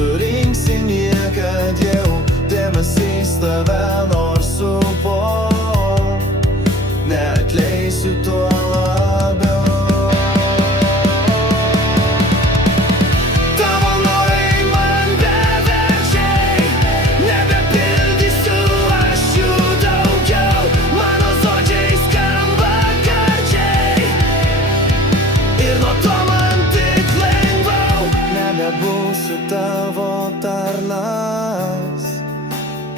nesurinksi niekad jau, dėmesys tave nors supo, neatleisiu tuo labiau. Tavo norai man beverčiai, nebepildysiu aš jų daugiau, mano žodžiai skamba gardžiai ir nuo to man tik lengviau. Nebebūsiu tavo tarnas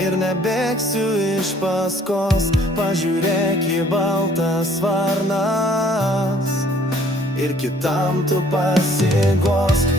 ir nebėgsiu iš paskos, pažiūrėk į baltas varnas ir kitam tu pasiguosk.